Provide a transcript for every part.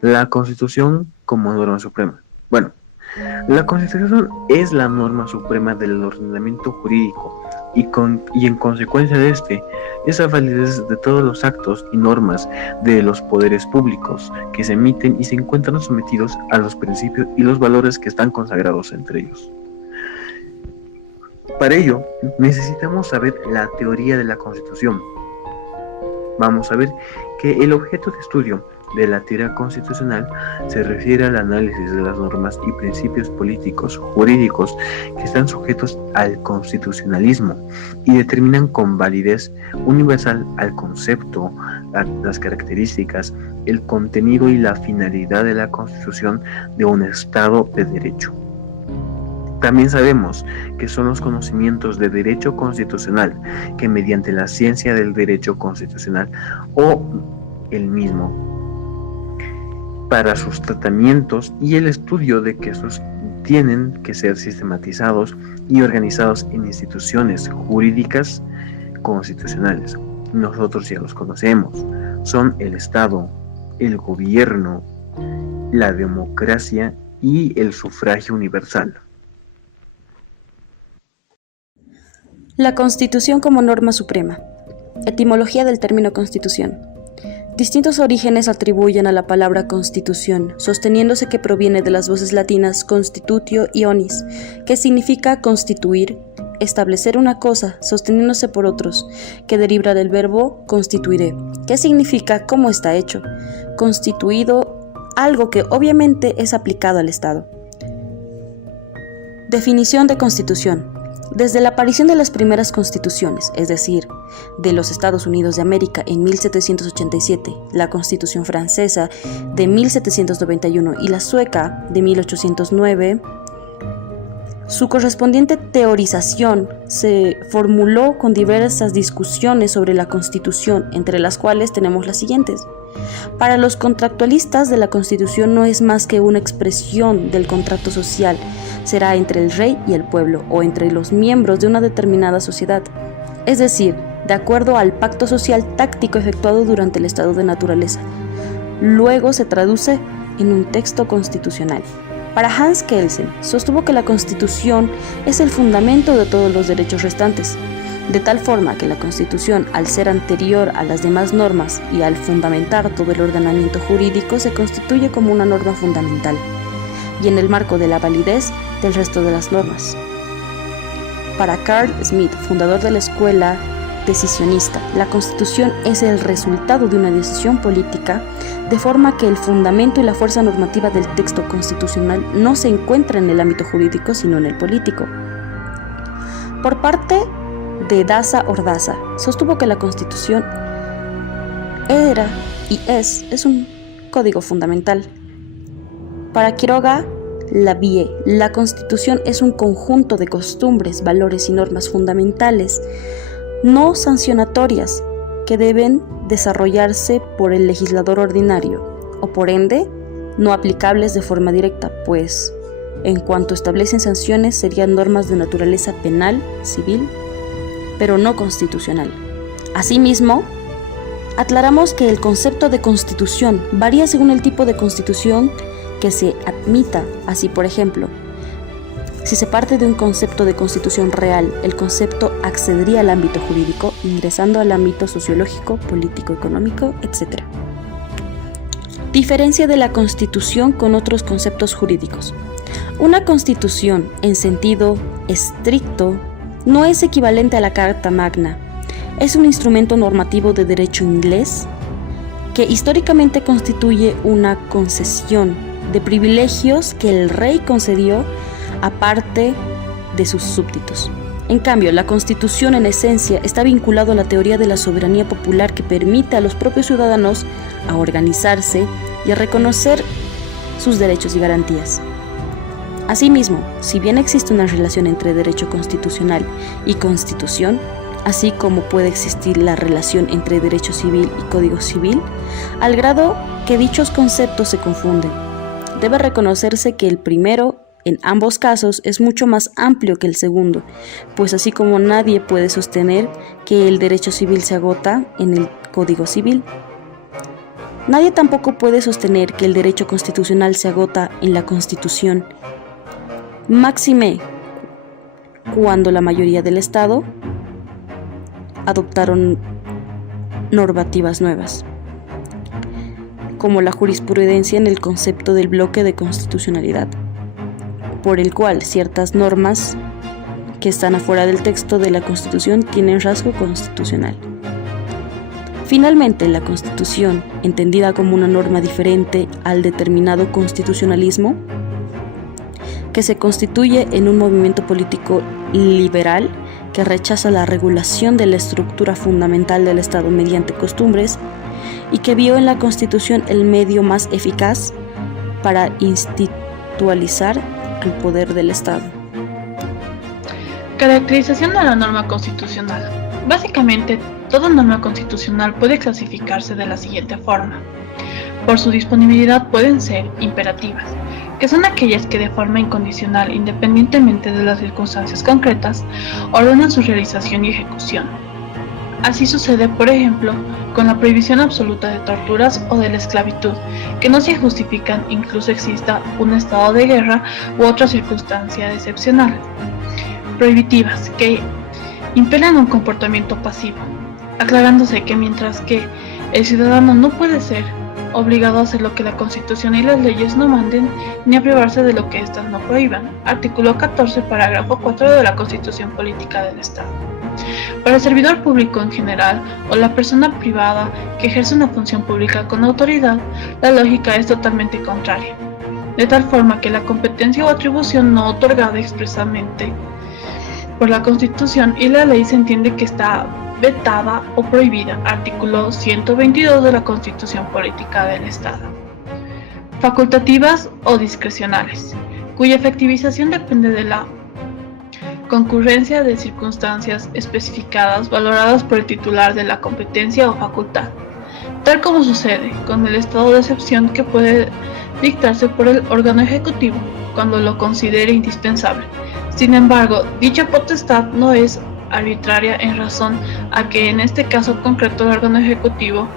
La Constitución como norma suprema. Bueno, la Constitución es la norma suprema del ordenamiento jurídico y en consecuencia de este, es la validez de todos los actos y normas de los poderes públicos que se emiten y se encuentran sometidos a los principios y los valores que están consagrados entre ellos. Para ello, necesitamos saber la teoría de la Constitución. Vamos a ver que el objeto de estudio de la teoría constitucional se refiere al análisis de las normas y principios políticos, jurídicos que están sujetos al constitucionalismo y determinan con validez universal al concepto, las características, el contenido y la finalidad de la constitución de un Estado de derecho. También sabemos que son los conocimientos de derecho constitucional que mediante la ciencia del derecho constitucional o el mismo para sus tratamientos y el estudio de que estos tienen que ser sistematizados y organizados en instituciones jurídicas constitucionales. Nosotros ya los conocemos, son el Estado, el gobierno, la democracia y el sufragio universal. La Constitución como norma suprema. Etimología del término Constitución. Distintos orígenes atribuyen a la palabra Constitución, sosteniéndose que proviene de las voces latinas constitutio y onis, que significa constituir, establecer una cosa, sosteniéndose por otros, que deriva del verbo constituiré, que significa cómo está hecho, constituido, algo que obviamente es aplicado al Estado. Definición de Constitución. Desde la aparición de las primeras constituciones, es decir, de los Estados Unidos de América en 1787, la Constitución francesa de 1791 y la sueca de 1809, su correspondiente teorización se formuló con diversas discusiones sobre la Constitución, entre las cuales tenemos las siguientes. Para los contractualistas de la Constitución no es más que una expresión del contrato social, será entre el rey y el pueblo o entre los miembros de una determinada sociedad, es decir, de acuerdo al pacto social táctico efectuado durante el estado de naturaleza. Luego se traduce en un texto constitucional. Para Hans Kelsen, sostuvo que la Constitución es el fundamento de todos los derechos restantes, de tal forma que la Constitución, al ser anterior a las demás normas y al fundamentar todo el ordenamiento jurídico, se constituye como una norma fundamental, y en el marco de la validez del resto de las normas. Para Carl Smith, fundador de la escuela decisionista, la Constitución es el resultado de una decisión política, de forma que el fundamento y la fuerza normativa del texto constitucional no se encuentra en el ámbito jurídico, sino en el político. Por parte de Daza Ordaz, sostuvo que la Constitución era y es un código fundamental. Para Quiroga Lavie, la Constitución es un conjunto de costumbres, valores y normas fundamentales, no sancionatorias, que deben desarrollarse por el legislador ordinario, o por ende, no aplicables de forma directa, pues, en cuanto establecen sanciones, serían normas de naturaleza penal, civil, pero no constitucional. Asimismo, aclaramos que el concepto de constitución varía según el tipo de constitución que se admita. Así, por ejemplo, si se parte de un concepto de constitución real, el concepto accedería al ámbito jurídico, ingresando al ámbito sociológico, político, económico, etc. Diferencia de la Constitución con otros conceptos jurídicos. Una Constitución, en sentido estricto, no es equivalente a la Carta Magna. Es un instrumento normativo de derecho inglés que históricamente constituye una concesión de privilegios que el rey concedió a parte de sus súbditos. En cambio, la Constitución en esencia está vinculado a la teoría de la soberanía popular que permite a los propios ciudadanos a organizarse y a reconocer sus derechos y garantías. Asimismo, si bien existe una relación entre derecho constitucional y constitución, así como puede existir la relación entre derecho civil y código civil, al grado que dichos conceptos se confunden, debe reconocerse que el primero, en ambos casos, es mucho más amplio que el segundo, pues así como nadie puede sostener que el derecho civil se agota en el Código Civil, Nadie tampoco puede sostener que el derecho constitucional se agota en la Constitución, máxime cuando la mayoría del Estado adoptaron normativas nuevas, como la jurisprudencia en el concepto del bloque de constitucionalidad, por el cual ciertas normas que están afuera del texto de la Constitución tienen rasgo constitucional. Finalmente, la Constitución, entendida como una norma diferente al determinado constitucionalismo, que se constituye en un movimiento político liberal que rechaza la regulación de la estructura fundamental del Estado mediante costumbres y que vio en la Constitución el medio más eficaz para institucionalizar el poder del Estado. Caracterización de la norma constitucional. Básicamente, toda norma constitucional puede clasificarse de la siguiente forma. Por su disponibilidad pueden ser imperativas, que son aquellas que de forma incondicional, independientemente de las circunstancias concretas, ordenan su realización y ejecución. Así sucede, por ejemplo, con la prohibición absoluta de torturas o de la esclavitud, que no se justifican incluso exista un estado de guerra u otra circunstancia excepcional. Prohibitivas, que imperan un comportamiento pasivo, aclarándose que mientras que el ciudadano no puede ser obligado a hacer lo que la Constitución y las leyes no manden, ni a privarse de lo que éstas no prohíban. Artículo 14, parágrafo 4 de la Constitución Política del Estado. Para el servidor público en general o la persona privada que ejerce una función pública con autoridad, la lógica es totalmente contraria, de tal forma que la competencia o atribución no otorgada expresamente por la Constitución y la ley se entiende que está vetada o prohibida. Artículo 122 de la Constitución Política del Estado. Facultativas o discrecionales, cuya efectivización depende de la concurrencia de circunstancias especificadas valoradas por el titular de la competencia o facultad, tal como sucede con el estado de excepción que puede dictarse por el órgano ejecutivo cuando lo considere indispensable. Sin embargo, dicha potestad no es arbitraria en razón a que en este caso concreto el órgano ejecutivo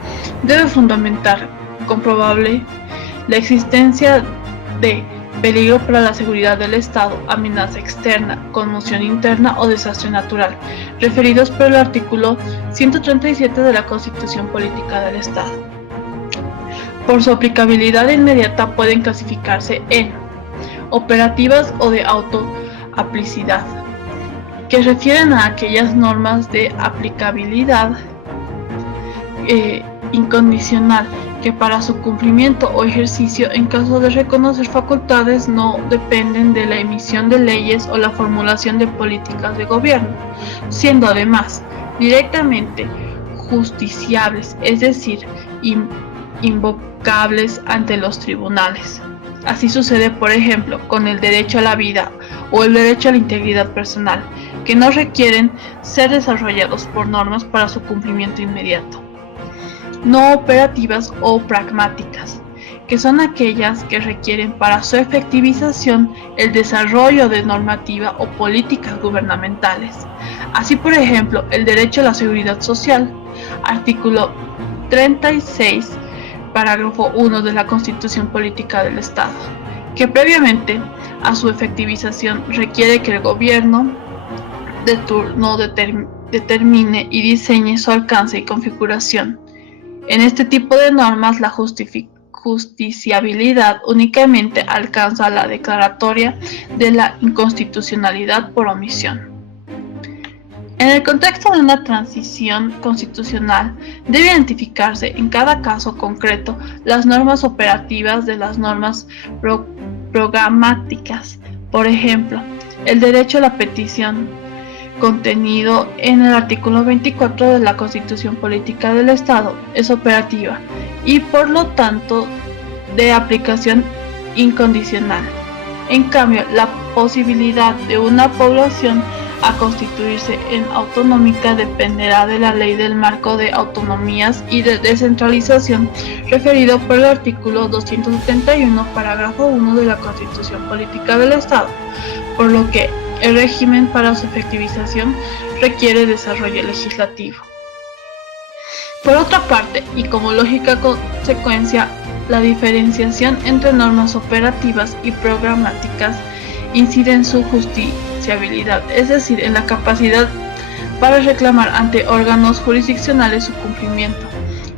debe fundamentar comprobable la existencia de peligro para la seguridad del Estado, amenaza externa, conmoción interna o desastre natural, referidos por el artículo 137 de la Constitución Política del Estado. Por su aplicabilidad inmediata pueden clasificarse en operativas o de autoaplicidad, que refieren a aquellas normas de aplicabilidad incondicional que para su cumplimiento o ejercicio en caso de reconocer facultades no dependen de la emisión de leyes o la formulación de políticas de gobierno, siendo además directamente justiciables, es decir, invocables ante los tribunales. Así sucede, por ejemplo, con el derecho a la vida o el derecho a la integridad personal, que no requieren ser desarrollados por normas para su cumplimiento inmediato. No operativas o pragmáticas, que son aquellas que requieren para su efectivización el desarrollo de normativa o políticas gubernamentales. Así, por ejemplo, el derecho a la seguridad social, artículo 36, parágrafo 1 de la Constitución Política del Estado, que previamente a su efectivización requiere que el gobierno de turno determine y diseñe su alcance y configuración. En este tipo de normas, la justiciabilidad únicamente alcanza la declaratoria de la inconstitucionalidad por omisión. En el contexto de una transición constitucional, debe identificarse en cada caso concreto las normas operativas de las normas programáticas. Por ejemplo, el derecho a la petición, contenido en el artículo 24 de la Constitución Política del Estado, es operativa y por lo tanto de aplicación incondicional. En cambio, la posibilidad de una población a constituirse en autonómica dependerá de la Ley del Marco de Autonomías y de Descentralización, referido por el artículo 271, parágrafo 1 de la Constitución Política del Estado, por lo que el régimen para su efectivización requiere desarrollo legislativo. Por otra parte, y como lógica consecuencia, la diferenciación entre normas operativas y programáticas incide en su justiciabilidad, es decir, en la capacidad para reclamar ante órganos jurisdiccionales su cumplimiento,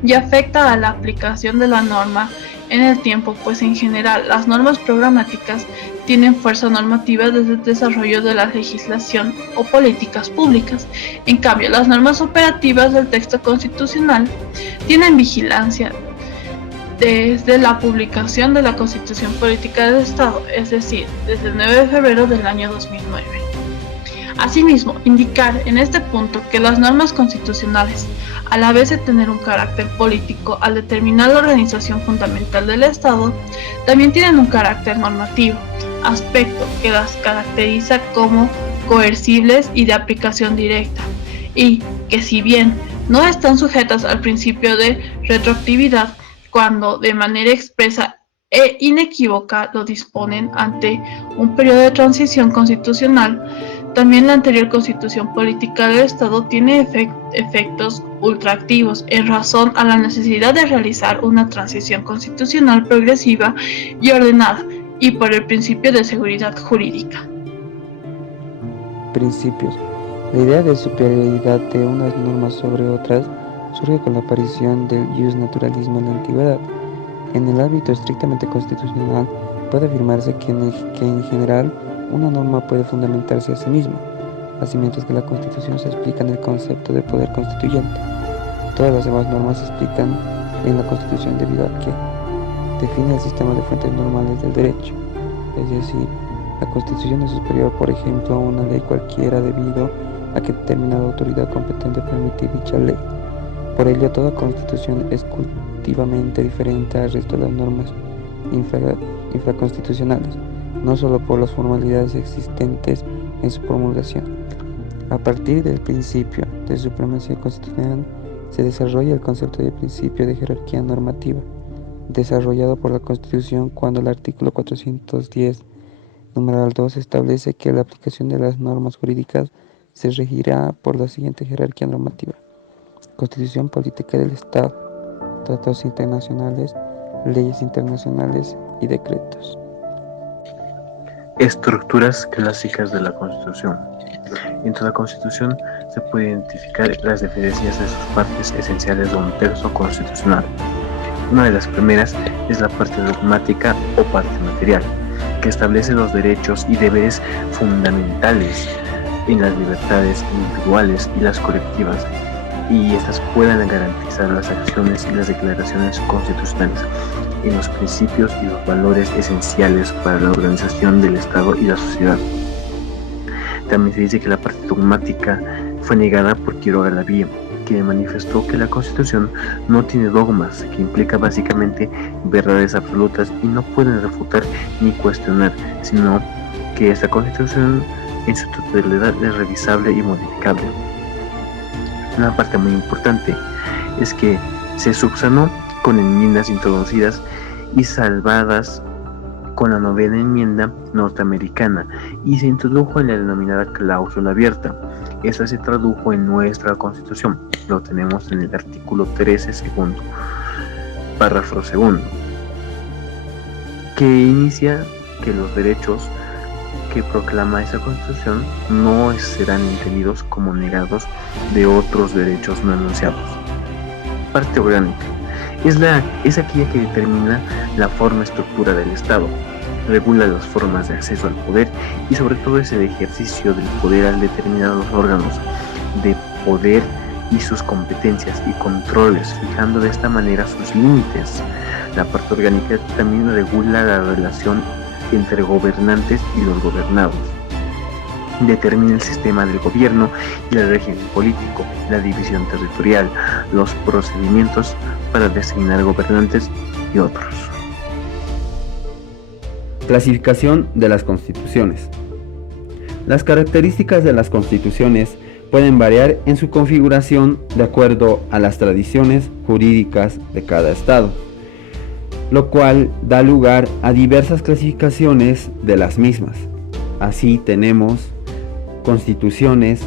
y afecta a la aplicación de la norma en el tiempo, pues en general las normas programáticas tienen fuerza normativa desde el desarrollo de la legislación o políticas públicas. En cambio, las normas operativas del texto constitucional tienen vigilancia desde la publicación de la Constitución Política del Estado, es decir, desde el 9 de febrero del año 2009. Asimismo, indicar en este punto que las normas constitucionales, a la vez de tener un carácter político al determinar la organización fundamental del Estado, también tienen un carácter normativo, aspecto que las caracteriza como coercibles y de aplicación directa, y que si bien no están sujetas al principio de retroactividad, cuando de manera expresa e inequívoca lo disponen ante un periodo de transición constitucional, también la anterior Constitución Política del Estado tiene efectos ultraactivos en razón a la necesidad de realizar una transición constitucional progresiva y ordenada, y por el principio de seguridad jurídica. Principios. La idea de superioridad de unas normas sobre otras surge con la aparición del justnaturalismo en la antigüedad. En el ámbito estrictamente constitucional puede afirmarse que en general una norma puede fundamentarse a sí misma, así mientras que la Constitución se explica en el concepto de poder constituyente. Todas las demás normas se explican en la Constitución debido a que define el sistema de fuentes normales del derecho, es decir, la Constitución es superior, por ejemplo, a una ley cualquiera debido a que determinada autoridad competente permite dicha ley. Por ello, toda Constitución es cultivamente diferente al resto de las normas infraconstitucionales, no solo por las formalidades existentes en su promulgación. A partir del principio de supremacía constitucional se desarrolla el concepto de principio de jerarquía normativa, desarrollado por la Constitución cuando el artículo 410, numeral 2, establece que la aplicación de las normas jurídicas se regirá por la siguiente jerarquía normativa: Constitución Política del Estado, tratados internacionales, leyes internacionales y decretos. Estructuras clásicas de la Constitución. En toda Constitución se puede identificar las diferencias de sus partes esenciales de un texto constitucional. Una de las primeras es la parte dogmática o parte material, que establece los derechos y deberes fundamentales en las libertades individuales y las colectivas, y estas puedan garantizar las acciones y las declaraciones constitucionales en los principios y los valores esenciales para la organización del Estado y la sociedad. También se dice que la parte dogmática fue negada por Quiroga Lavie, que manifestó que la Constitución no tiene dogmas, que implica básicamente verdades absolutas y no pueden refutar ni cuestionar, sino que esta Constitución en su totalidad es revisable y modificable. Una parte muy importante es que se subsanó con enmiendas introducidas y salvadas con la novena enmienda norteamericana, y se introdujo en la denominada cláusula abierta. Esta se tradujo en nuestra Constitución. Lo tenemos en el artículo 13 segundo, párrafo segundo, que inicia que los derechos que proclama esa Constitución no serán entendidos como negados de otros derechos no enunciados. Parte orgánica. Es aquella que determina la forma y estructura del Estado, regula las formas de acceso al poder y sobre todo es el ejercicio del poder al determinar los órganos de poder y sus competencias y controles, fijando de esta manera sus límites. La parte orgánica también regula la relación entre gobernantes y los gobernados, determina el sistema del gobierno y el régimen político, la división territorial, los procedimientos para designar gobernantes y otros. Clasificación de las constituciones. Las características de las constituciones pueden variar en su configuración de acuerdo a las tradiciones jurídicas de cada estado, lo cual da lugar a diversas clasificaciones de las mismas. Así tenemos constituciones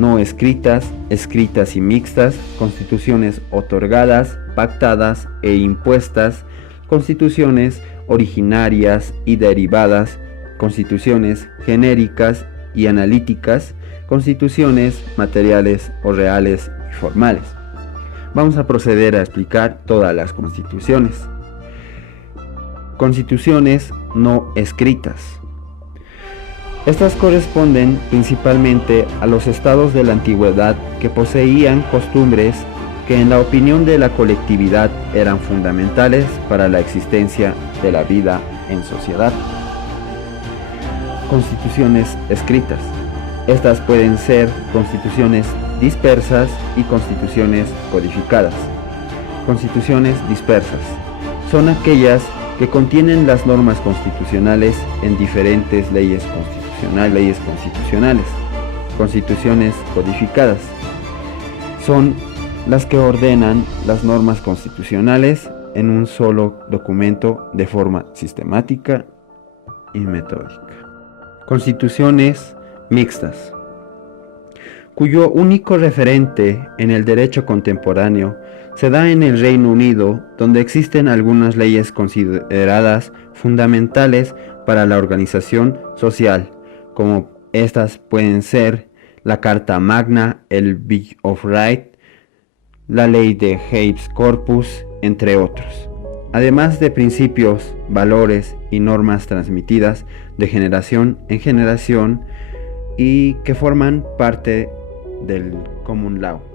no escritas, escritas y mixtas, constituciones otorgadas, pactadas e impuestas, constituciones originarias y derivadas, constituciones genéricas y analíticas, constituciones materiales o reales y formales. Vamos a proceder a explicar todas las constituciones. Constituciones no escritas. Estas corresponden principalmente a los estados de la antigüedad que poseían costumbres que en la opinión de la colectividad eran fundamentales para la existencia de la vida en sociedad. Constituciones escritas. Estas pueden ser constituciones dispersas y constituciones codificadas. Constituciones dispersas son aquellas que contienen las normas constitucionales en diferentes leyes constitucionales. Constituciones codificadas son las que ordenan las normas constitucionales en un solo documento de forma sistemática y metódica. Constituciones mixtas, cuyo único referente en el derecho contemporáneo se da en el Reino Unido, donde existen algunas leyes consideradas fundamentales para la organización social, como estas pueden ser la Carta Magna, el Bill of Rights, la ley de Habeas Corpus, entre otros, además de principios, valores y normas transmitidas de generación en generación y que forman parte del Common Law.